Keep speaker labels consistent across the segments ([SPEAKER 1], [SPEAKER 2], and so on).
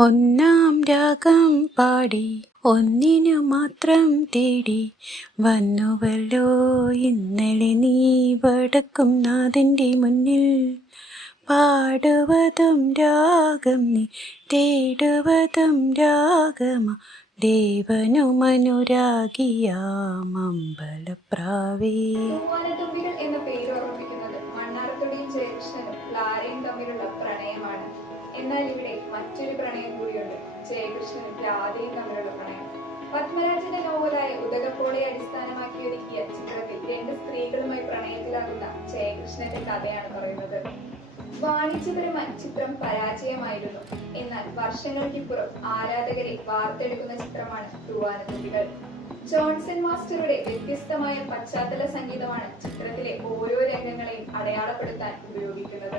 [SPEAKER 1] ഒന്നാം രാഗം പാടി ഒന്നിനു മാത്രം തേടി. വന്നുവല്ലോ ഇന്നലെ നീ വടക്കും നാഥന്റെ മുന്നിൽ. പാടുവതും രാഗം നീ തേടുവതും രാഗമ. ദേവനുമനുരാഗിയാമമ്പലപ്രാവേ
[SPEAKER 2] പൂവാനത്തുമ്പികൾ എന്ന പേര് പ്രണയമാണ്. എന്നാൽ ഇവിടെ മറ്റൊരു പ്രണയം കൂടിയുണ്ട്. ജയകൃഷ്ണനും രാധയും തമ്മിലുള്ള പ്രണയം. പത്മരാജന്റെ നോവലായ ഉദകപ്പോളെ അടിസ്ഥാനമാക്കി ഒരുക്കിയ ചിത്രത്തിൽ രണ്ട് സ്ത്രീകളുമായി പ്രണയത്തിലാകുന്ന ജയകൃഷ്ണന്റെ കഥയാണ് പറയുന്നത്. വാണിജ്യപരമായി ചിത്രം പരാജയമായിരുന്നു. എന്നാൽ വർഷങ്ങൾക്കിപ്പുറം ആരാധകരെ വാർത്തെടുക്കുന്ന ചിത്രമാണ് ധ്രുവാനന്ദികൾ ജോൺസൺ മാസ്റ്ററുടെ വ്യത്യസ്തമായ പശ്ചാത്തല സംഗീതമാണ് ചിത്രത്തിലെ ഓരോ രംഗങ്ങളെയും അടയാളപ്പെടുത്താൻ ഉപയോഗിക്കുന്നത്.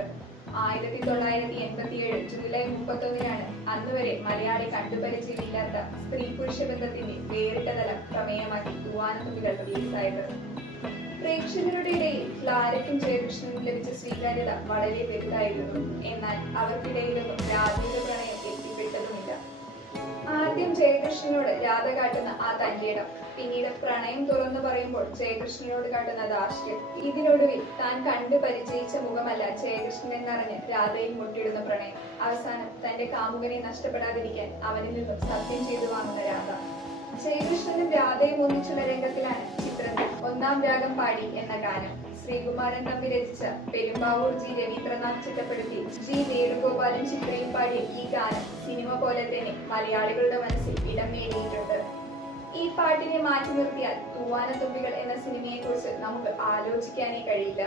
[SPEAKER 2] ആയിരത്തി തൊള്ളായിരത്തി എൺപത്തിയേഴ് ജൂലൈ മുപ്പത്തൊന്നിനാണ് അന്നുവരെ മലയാളി കണ്ടുപരിചയമില്ലാത്ത സ്ത്രീ പുരുഷ ബന്ധത്തിന്റെ വേറിട്ട തലം പ്രമേയമാക്കി തൂവാനത്തുമ്പികൾ റിലീസായത്. പ്രേക്ഷകരുടെ ഇടയിൽ ക്ലാരയ്ക്കും ജയകൃഷ്ണനും ലഭിച്ച സ്വീകാര്യത വളരെ വലുതായിരുന്നു. എന്നാൽ അവർക്കിടയിലൊന്നും രാജ്യ പ്രണയം ജയകൃഷ്ണനോട് രാധ കാട്ടുന്ന ആ തല്ലിയിടം പിന്നീട് പ്രണയം തുറന്നു പറയുമ്പോൾ ജയകൃഷ്ണനോട് കാട്ടുന്ന ദാർഷ്ട്യം. ഇതിനൊടുവിൽ താൻ കണ്ടു പരിചയിച്ച മുഖമല്ല ജയകൃഷ്ണൻ എന്നറിഞ്ഞ് രാധയിൽ മുട്ടിടുന്ന പ്രണയം. അവസാനം തന്റെ കാമുകനെ നഷ്ടപ്പെടാതിരിക്കാൻ അവനിൽ നിന്നും സത്യം ചെയ്തു വാങ്ങുന്ന രാധ. ജയകൃഷ്ണനും രാധയും ഒന്നിച്ചുള്ള രംഗത്തിലാണ് ചിത്രത്തിൽ ഒന്നാം വ്യാഗം പാടി എന്ന ഗാനം. ശ്രീകുമാരൻ തമ്പി രചിച്ച പെരുമ്പാവൂർ ജി രവീന്ദ്രനാഥ് ചിട്ടപ്പെടുത്തി ജി വേണുഗോപാലൻ ചിത്രയും പാടിയ ഈ ഗാനം സിനിമ പോലെ തന്നെ മലയാളികളുടെ മനസ്സിൽ ഇടം നേടിയിട്ടുണ്ട്. ഈ പാട്ടിനെ മാറ്റി നിർത്തിയാൽ തൂവാനത്തുമ്പികൾ എന്ന സിനിമയെ കുറിച്ച് നമുക്ക് ആലോചിക്കാനേ കഴിയില്ല.